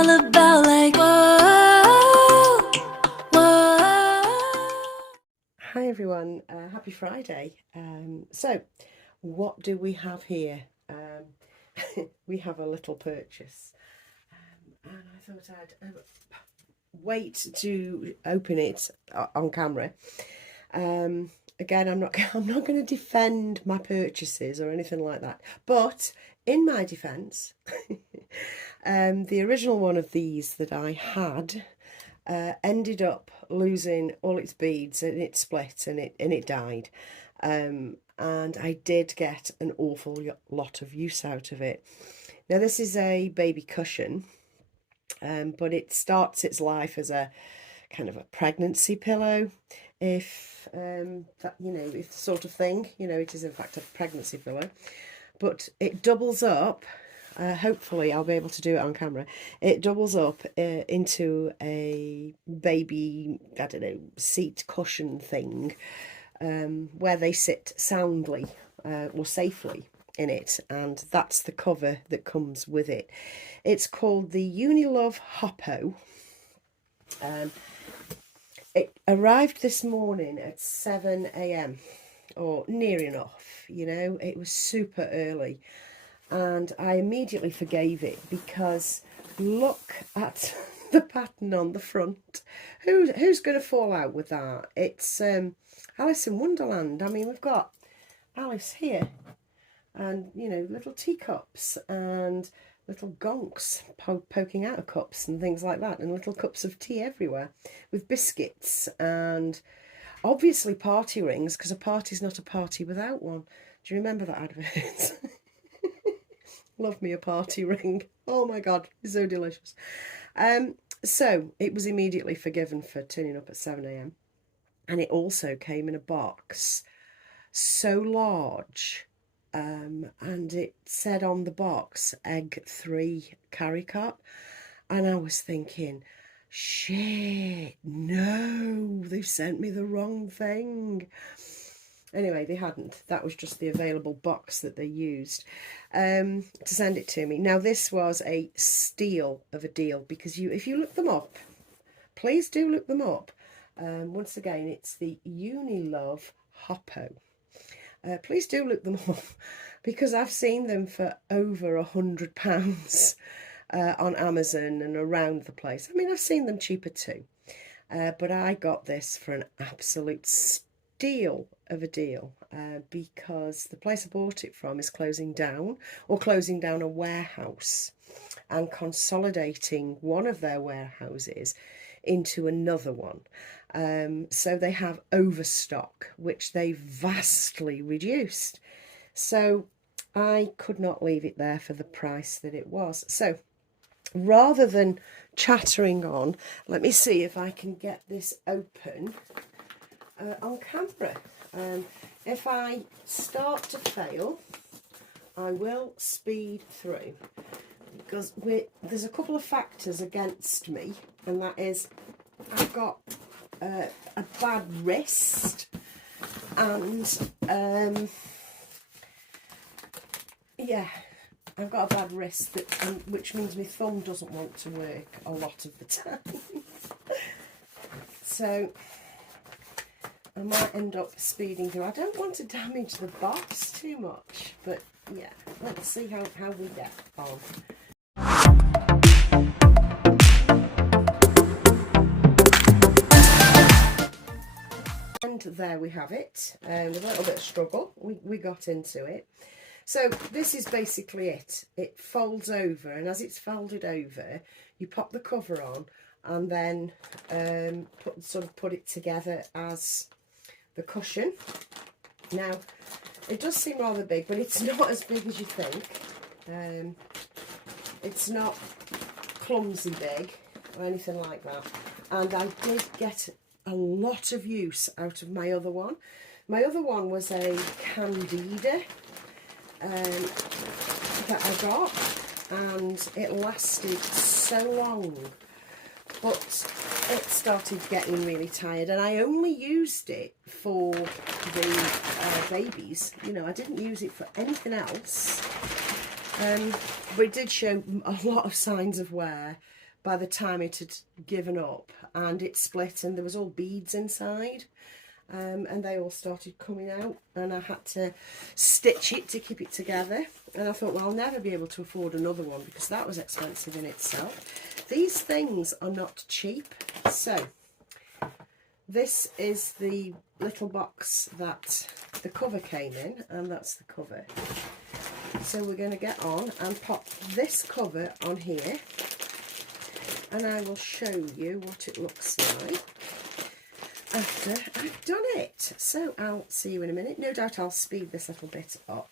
all about, like, whoa, whoa. Hi everyone, happy Friday. So what do we have here? We have a little purchase, and I thought I'd wait to open it on camera. Again, I'm not going to defend my purchases or anything like that, but in my defence, the original one of these that I had ended up losing all its beads, and it split and it died. And I did get an awful lot of use out of it. Now this is a baby cushion, but it starts its life as a kind of a pregnancy pillow, if that, you know, if sort of thing, you know, it is in fact a pregnancy pillow, but it doubles up. Hopefully I'll be able to do it on camera. It doubles up into a baby, I don't know, seat cushion thing, where they sit soundly or safely in it, and that's the cover that comes with it. It's called the Unilove Hoppo. It arrived this morning at 7 a.m. or near enough, you know, it was super early. And I immediately forgave it because look at the pattern on the front. Who's going to fall out with that? It's Alice in Wonderland. I mean, we've got Alice here, and, you know, little teacups and little gonks poking out of cups and things like that, and little cups of tea everywhere with biscuits, and obviously party rings, because a party's not a party without one. Do you remember that advert? Love me a party ring. Oh my God, it's so delicious. So it was immediately forgiven for turning up at 7 a.m. And it also came in a box so large, and it said on the box, egg 3 carry cup. And I was thinking, shit, no, they've sent me the wrong thing. Anyway, they hadn't. That was just the available box that they used to send it to me. Now, this was a steal of a deal, because if you look them up, please do look them up. Once again, it's the Unilove Hoppo. Please do look them up, because I've seen them for over £100 on Amazon and around the place. I mean, I've seen them cheaper too, but I got this for an absolute steal of a deal, because the place I bought it from is closing down, or closing down a warehouse and consolidating one of their warehouses into another one. So they have overstock, which they vastly reduced. So I could not leave it there for the price that it was. So rather than chattering on, let me see if I can get this open on camera. If I start to fail, I will speed through, because there's a couple of factors against me, and that is I've got a bad wrist, and yeah, I've got a bad wrist, which means my thumb doesn't want to work a lot of the time. So I might end up speeding through. I don't want to damage the box too much, but yeah, let's see how we get on. And there we have it. With a little bit of struggle, we got into it. So this is basically it. It folds over, and as it's folded over, you pop the cover on, and then put it together as the cushion. Now, it does seem rather big, but it's not as big as you think. It's not clumsy big or anything like that. And I did get a lot of use out of my other one. My other one was a Candida that I got, and it lasted so long, but it started getting really tired, and I only used it for the babies. You know, I didn't use it for anything else, but it did show a lot of signs of wear. by the time it had given up, and it split and there was all beads inside. And they all started coming out, and I had to stitch it to keep it together. And I thought, well, I'll never be able to afford another one because that was expensive in itself. These things are not cheap. So this is the little box that the cover came in, and that's the cover. So we're going to get on and pop this cover on here, and I will show you what it looks like after I've done it. So I'll see you in a minute. No doubt I'll speed this little bit up.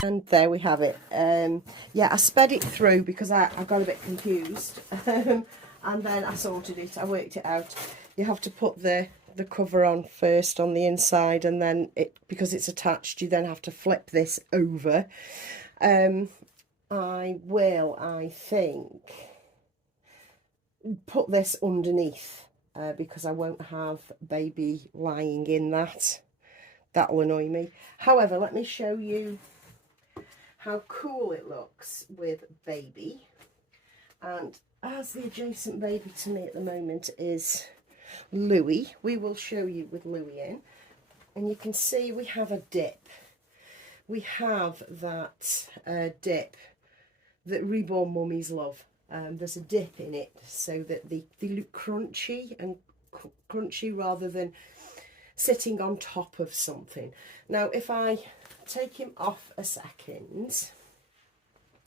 And there we have it. Yeah, I sped it through because I got a bit confused. And then I sorted it, I worked it out. You have to put the cover on first on the inside, and then because it's attached, you then have to flip this over. I will, I think, put this underneath because I won't have baby lying in that. That'll annoy me. However, let me show you how cool it looks with baby. And as the adjacent baby to me at the moment is Louis, we will show you with Louis in. And you can see we have a dip. We have that dip that Reborn mummies love. There's a dip in it so that they look crunchy and crunchy rather than sitting on top of something. Now, if I take him off a second,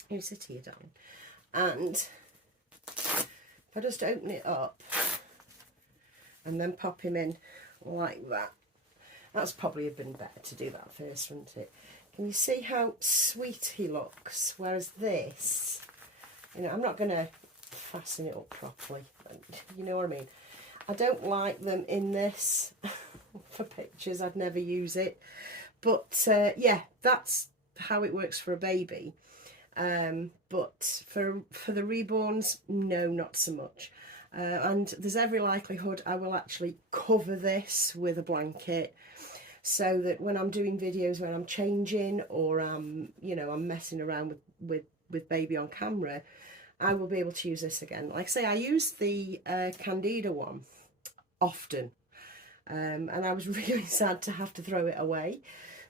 you sit here, darling, and if I just open it up and then pop him in like that, that's probably been better to do that first, wouldn't it? Can you see how sweet he looks? Whereas this, you know, I'm not going to fasten it up properly, you know what I mean? I don't like them in this for pictures. I'd never use it, but yeah, that's how it works for a baby. But for the reborns, no, not so much. And there's every likelihood I will actually cover this with a blanket, so that when I'm doing videos when I'm changing, or you know, I'm messing around with baby on camera, I will be able to use this again. Like I say, I use the Candida one often, and I was really sad to have to throw it away.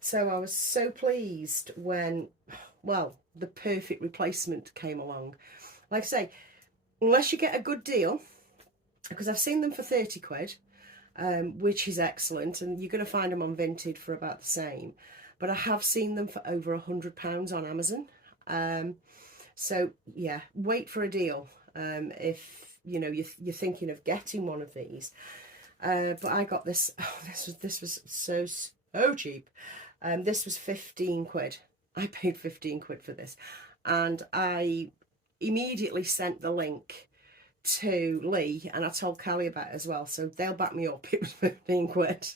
So I was so pleased when, well, the perfect replacement came along. Like I say, unless you get a good deal, because I've seen them for 30 quid, which is excellent, and you're going to find them on Vinted for about the same, but I have seen them for over £100 on Amazon. So yeah, wait for a deal if you know you're thinking of getting one of these. But I got this. Oh, this was so cheap. This was 15 quid. I paid 15 quid for this, and I immediately sent the link to Lee, and I told Callie about it as well, so they'll back me up. It was 15 quid.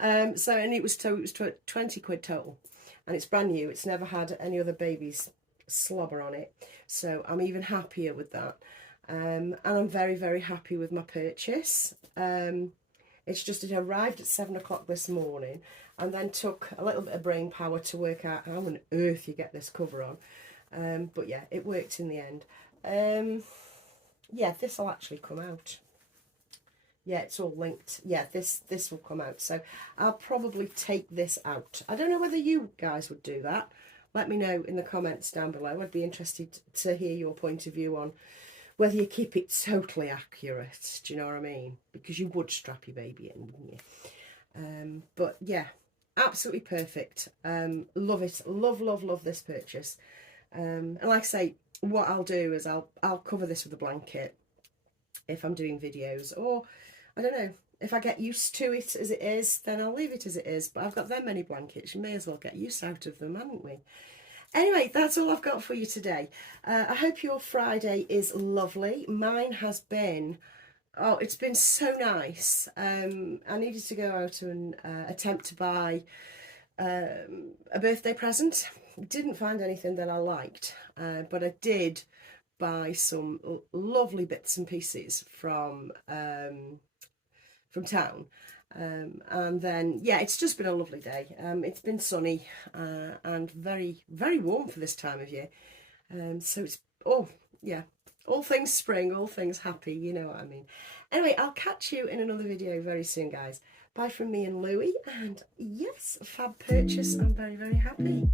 So, and it was 20 quid total, and it's brand new. It's never had any other baby's slobber on it, so I'm even happier with that. And I'm very, very happy with my purchase. It's just it arrived at 7 o'clock this morning, and then took a little bit of brain power to work out how on earth you get this cover on. But yeah, it worked in the end. Yeah, this will actually come out. Yeah, it's all linked. Yeah, this will come out. So I'll probably take this out. I don't know whether you guys would do that. Let me know in the comments down below. I'd be interested to hear your point of view on whether you keep it totally accurate. Do you know what I mean? Because you would strap your baby in, wouldn't you? But yeah, absolutely perfect. Love it. Love this purchase. And like I say, what I'll do is I'll cover this with a blanket if I'm doing videos, or I don't know, if I get used to it as it is, then I'll leave it as it is. But I've got that many blankets, you may as well get use out of them, haven't we? Anyway, that's all I've got for you today. I hope your Friday is lovely. Mine has been, oh, it's been so nice. I needed to go out and attempt to buy a birthday present. Didn't find anything that I liked, but I did buy some lovely bits and pieces from town. And then, yeah, it's just been a lovely day. It's been sunny and very, very warm for this time of year. So it's, oh, yeah, all things spring, all things happy, you know what I mean. Anyway, I'll catch you in another video very soon, guys. Bye from me and Louie. And yes, fab purchase. I'm very, very happy.